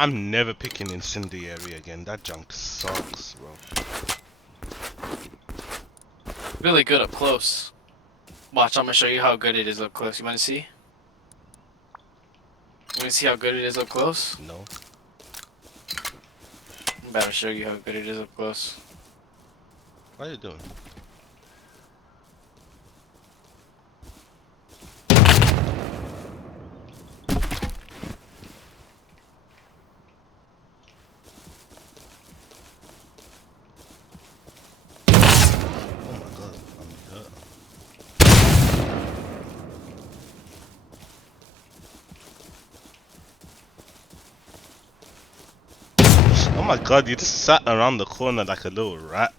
I'm never picking incendiary again. That junk sucks, bro. Really good up close. Watch, I'm gonna show you how good it is up close. You wanna see? You wanna see how good it is up close? No. I'm about to show you how good it is up close. What are you doing? Oh my god, I'm hurt. Oh my god, you just sat around the corner like a little rat.